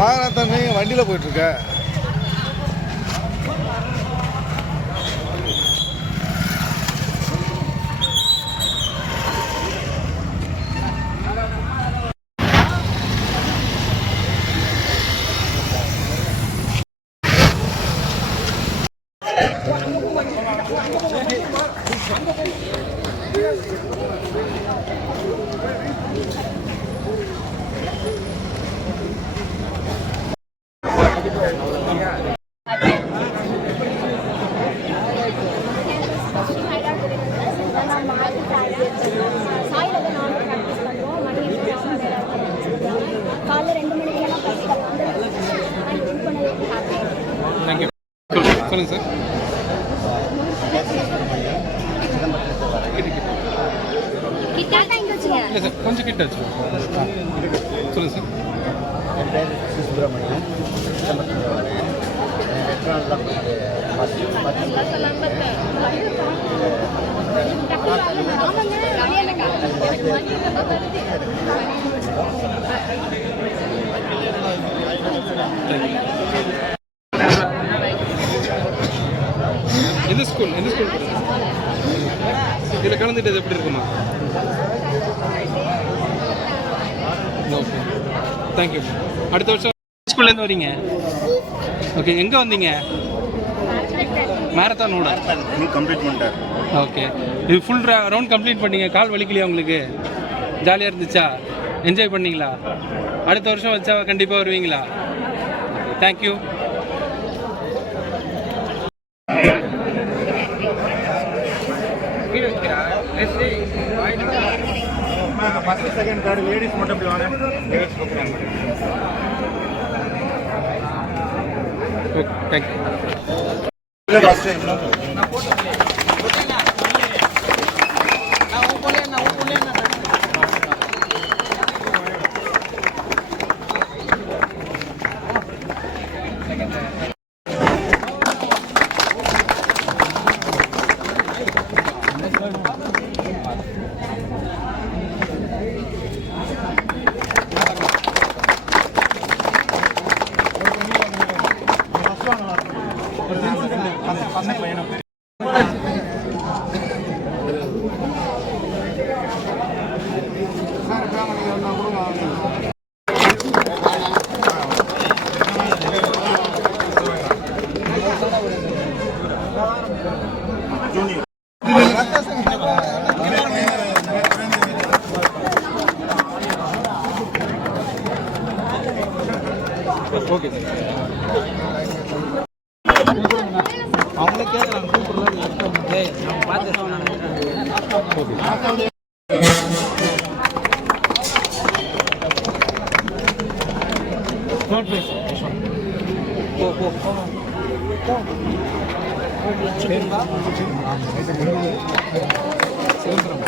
பாகனா தண்ணி வண்டியில் போயிட்டுருக்க. காலைல சொல்லுங்கள் சார். இல்லை சார் கொஞ்சம் கிட்ட வச்சு சொல்லுங்கள் சார். என் பேர் சி. சுப்பிரமணியன் சிதம்பரத்தில் வரேன் பெட்ரோல்லாம் எந்த ஸ்கூல் எந்த ஸ்கூல் இதில் கலந்துட்டது எப்படி இருக்குமா? ஓகே தேங்க்யூ அடுத்த வருஷம் ஸ்கூல்லேருந்து வரீங்க? ஓகே எங்கே வந்தீங்க? மேரத்தான் ஓட? கம்ப்ளீட் பண்ணிட்டார். ஓகே இது ஃபுல் ரவுண்ட் கம்ப்ளீட் பண்ணீங்க. கால் வலிக்கலையா உங்களுக்கு? ஜாலியாக இருந்துச்சா? என்ஜாய் பண்ணீங்களா? அடுத்த வருஷம் வச்சா கண்டிப்பாக வருவீங்களா? Thank you first second third ladies மட்டும் அப்படி வாங்க okay thank you first time okay அவங்களே கேட்குறாங்க கூப்பிடுறது ஏய் நம்ம பார்த்து சொன்னாங்க போ போ சிதம்பரம்